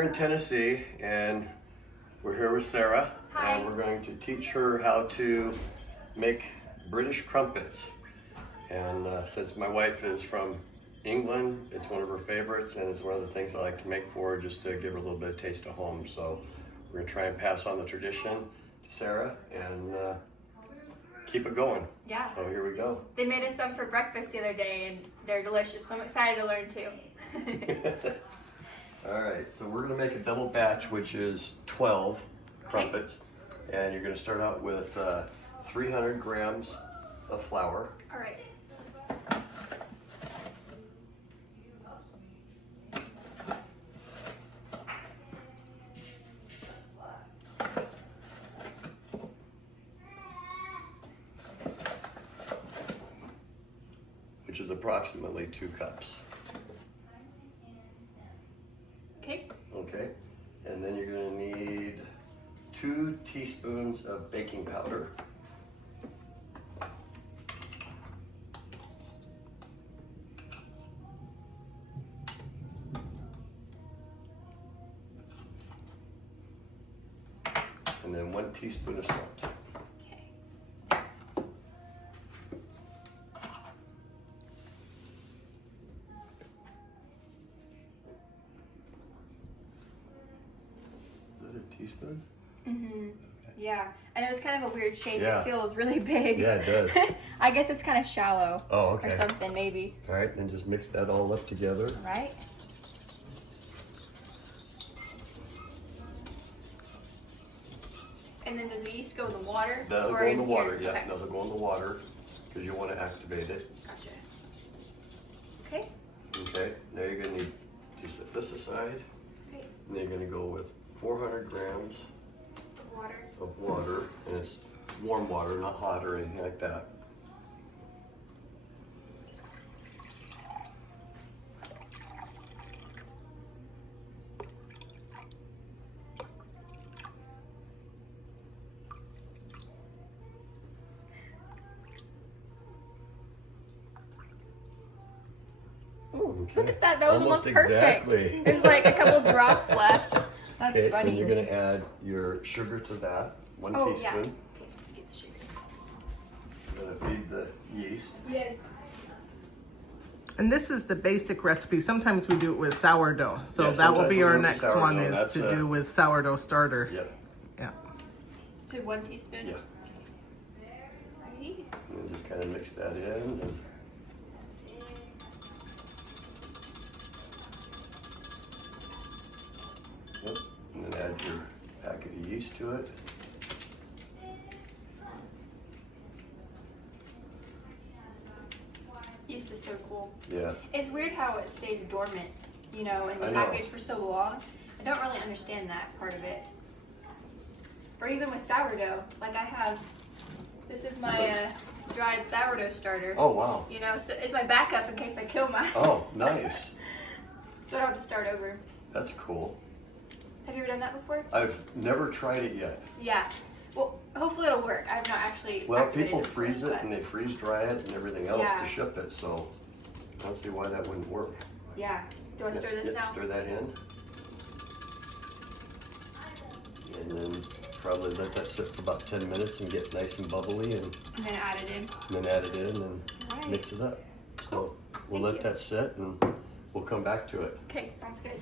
here in Tennessee, and we're here with Sarah. Hi. And we're going to teach her how to make British crumpets. And since my wife is from England, it's one of her favorites, and it's one of the things I like to make for her, just to give her a little bit of taste of home. So we're gonna try and pass on the tradition to Sarah and keep it going. Yeah. So here we go. They made us some for breakfast the other day, and they're delicious. So I'm excited to learn too. All right, so we're gonna make a double batch, which is 12 crumpets. And you're gonna start out with 300 grams of flour. All right. Which is approximately 2 cups. Okay. Okay, and then you're gonna need 2 teaspoons of baking powder. And then 1 teaspoon of salt. Okay. Is that a teaspoon? Mm-hmm. Yeah. I know it's kind of a weird shape. Yeah. It feels really big. Yeah, it does. I guess it's kind of shallow. Oh, okay. Or something, maybe. All right, then just mix that all up together. All right. And then does the yeast go in the water? That'll or go in the here? water, yeah. Okay. No, they'll go in the water because you want to activate it. Gotcha. Okay. Okay, now you're gonna need to set this aside. Great. And then you're gonna go with 400 grams Water. of water, and it's warm water, not hot or anything like that. Ooh, Okay. look at that. That was almost perfect. exactly. There's like a couple drops left. That's Okay, funny. and you're gonna add your sugar to that, 1 Oh, teaspoon. yeah. Okay, get the sugar. You're gonna feed the yeast. Yes. And this is the basic recipe. Sometimes we do it with sourdough. So Yeah, that will sometimes be we'll our do it with next one sourdough. is That's to do with sourdough starter. Yep, Yeah. So 1 teaspoon? yeah. Ready? And then just kind of mix that in. And yep, and then add your packet of yeast to it. Yeast is so cool. Yeah, It's weird how it stays dormant, you know, in I the know. package for so long. I don't really understand that part of it. Or even with sourdough, like I have, this is my dried sourdough starter. oh wow. You know, so it's my backup in case I kill mine. Oh, nice. So I don't have to start over. That's cool. Have you ever done that before? I've never tried it yet. Yeah. Well, hopefully it'll work. I've not actually. Well, activated people it before, freeze it but- and they freeze dry it and everything else Yeah. to ship it, so I don't see why that wouldn't work. Yeah. Do I stir this Yep, now? stir that in. And then probably let that sit for about 10 minutes and get nice and bubbly, and And then add it in. then add it in and Alright. mix it up. So we'll Thank let you. that sit and we'll come back to it. Okay, sounds good.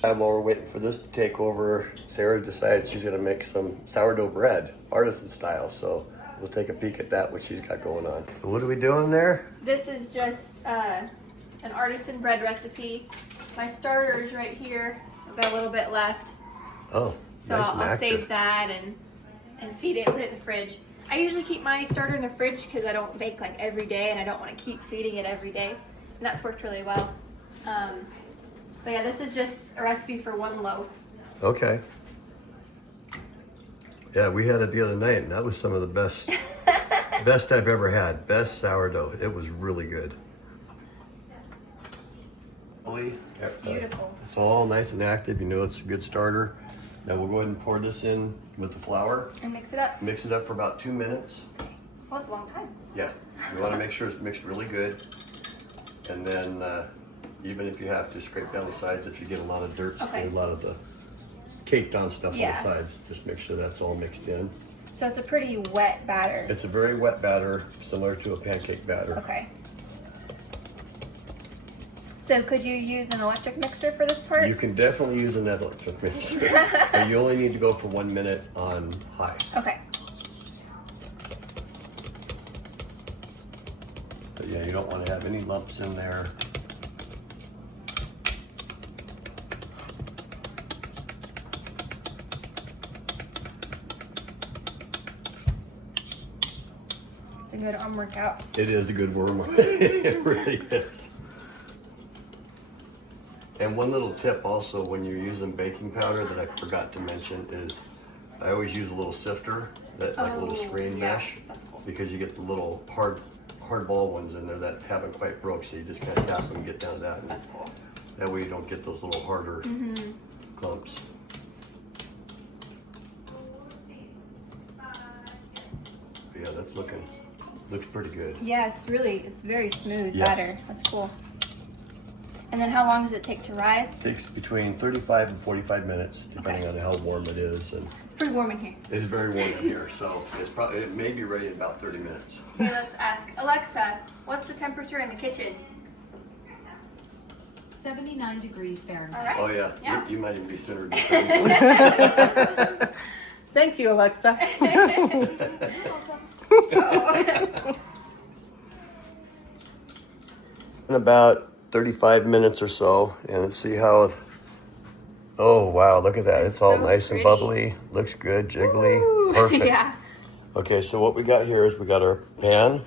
While we're waiting for this to take over, Sarah decides she's gonna make some sourdough bread, artisan style. So we'll take a peek at that, what she's got going on. So what are we doing there? This is just an artisan bread recipe. My starter's right here. I've got a little bit left. Oh, So nice and I'll active. save that and feed it, put it in the fridge. I usually keep my starter in the fridge because I don't bake like every day and I don't want to keep feeding it every day. And that's worked really well. But yeah, this is just a recipe for 1 loaf. Okay. Yeah, we had it the other night, and that was some of the best, best I've ever had. Best sourdough. It was really good. It's beautiful. It's all nice and active. You know, it's a good starter. Now we'll go ahead and pour this in with the flour. And mix it up. Mix it up for about 2 minutes. Well, it's a long time. Yeah, you want to make sure it's mixed really good. And then even if you have to scrape down the sides, if you get a lot of dirt, Okay. a lot of the caked on stuff Yeah. on the sides, just make sure that's all mixed in. So it's a pretty wet batter. It's a very wet batter, similar to a pancake batter. Okay. So could you use an electric mixer for this part? You can definitely use an electric mixer, but you only need to go for 1 minute on high. Okay. But yeah, you don't want to have any lumps in there. It's a good arm workout. It is a good worm. It really is. And one little tip also when you're using baking powder that I forgot to mention is I always use a little sifter, that like a little screen mesh, That's cool. because you get the little hard ball ones in there that haven't quite broke, so you just kind of tap them and get down to that. And That's cool. that way you don't get those little harder clumps. But yeah, that's looks pretty good. Yeah, it's very smooth Yeah. batter. That's cool. And then how long does it take to rise? Takes between 35 and 45 minutes, depending on how warm it is. And It's pretty warm in here. it is very warm in here, so it may be ready in about 30 minutes. Okay, let's ask Alexa, what's the temperature in the kitchen? 79 degrees Fahrenheit. All right. Oh yeah, Yeah. You might even be sooner than 30. Thank you, Alexa. Oh. In about 35 minutes or so, and let's see how. Oh wow, look at that! It's all so nice pretty. and bubbly. Looks good, jiggly, Ooh. perfect. Yeah. Okay, so what we got here is we got our pan,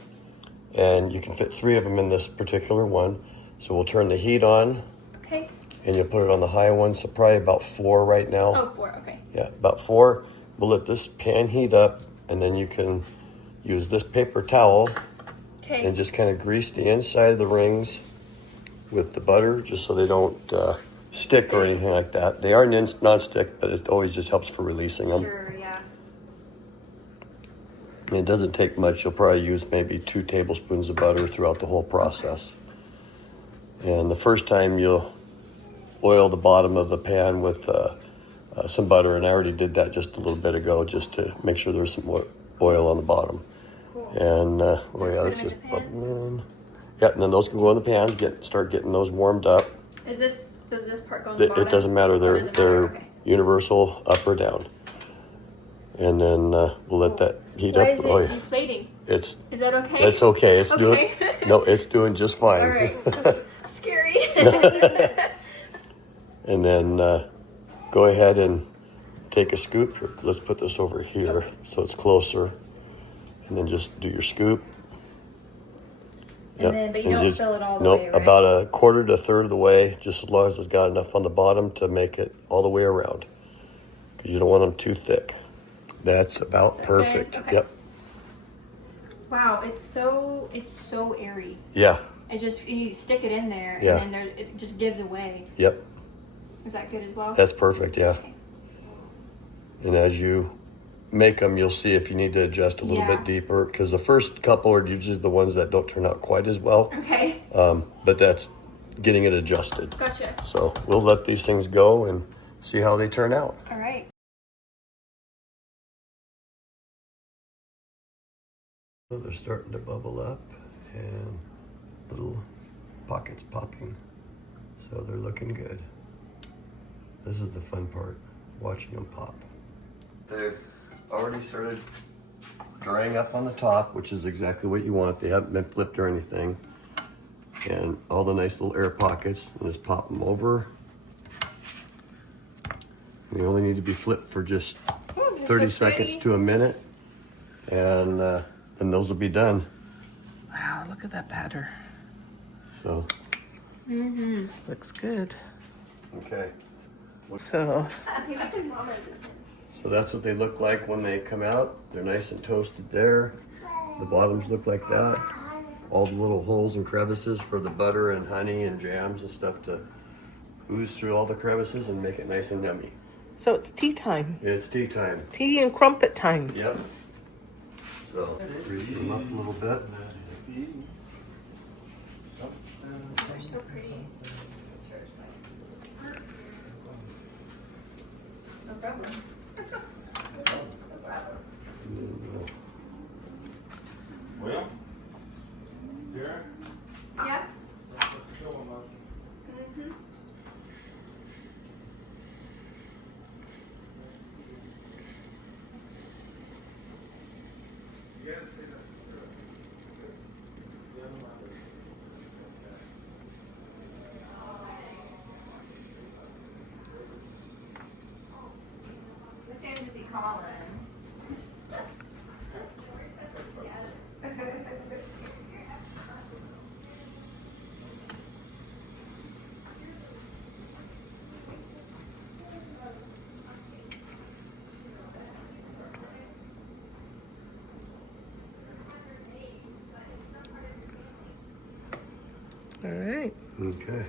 and you can fit 3 of them in this particular one. So we'll turn the heat on, Okay. and you'll put it on the high one. So probably about 4 right now. Oh, 4. Okay. Yeah, about 4. We'll let this pan heat up, and then you can use this paper towel Okay. and just kind of grease the inside of the rings with the butter, just so they don't stick or anything like that. They are non-stick, but it always just helps for releasing them. Sure. Yeah. And it doesn't take much. You'll probably use maybe 2 tablespoons of butter throughout the whole process. And the first time you'll oil the bottom of the pan with some butter, and I already did that just a little bit ago, just to make sure there's some more oil on the bottom. Cool. And oh yeah, Put that's them just in the pans? bubbling. Yeah, and then those can go in the pans. Start getting those warmed up. Does this part go in the bottom? It doesn't matter. Oh, They're doesn't matter. Okay. universal, up or down. And then we'll let that heat Why up. is it Oh yeah, inflating? it's Is that okay? it's okay. It's Okay. doing no, it's doing just fine. All right. Scary. And then go ahead and take a scoop. Let's put this over here so it's closer. And then just do your scoop. And then, but you don't fill it all the nope, way, right? about a quarter to a third of the way, just as long as it's got enough on the bottom to make it all the way around. Because you don't want them too thick. That's about perfect. Okay. Yep. Wow, it's so airy. Yeah. It's just you stick it in there, Yeah. and then it just gives away. Yep. Is that good as well? That's perfect. Yeah. Okay. And as you make them, you'll see if you need to adjust a little Yeah. bit deeper, because the first couple are usually the ones that don't turn out quite as well. Okay. But that's getting it adjusted. Gotcha. So we'll let these things go and see how they turn out. All right. So they're starting to bubble up and little pockets popping. So they're looking good. This is the fun part, watching them pop. They've already started drying up on the top, which is exactly what you want. They haven't been flipped or anything. And all the nice little air pockets, and just pop them over. They only need to be flipped for just Ooh, they're 30 so pretty. seconds to a minute. And those will be done. Wow, look at that batter. So, Looks good. okay. So, So that's what they look like when they come out. They're nice and toasted there. The bottoms look like that. All the little holes and crevices for the butter and honey and jams and stuff to ooze through all the crevices and make it nice and yummy. so it's tea time. It's tea time. Tea and crumpet time. Yep. So grease them up a little bit. They're so pretty. No problem. Well, Sarah? Yeah. Show 'em up. Mm-hmm. You gotta say that. What time does he call in? All right. Okay.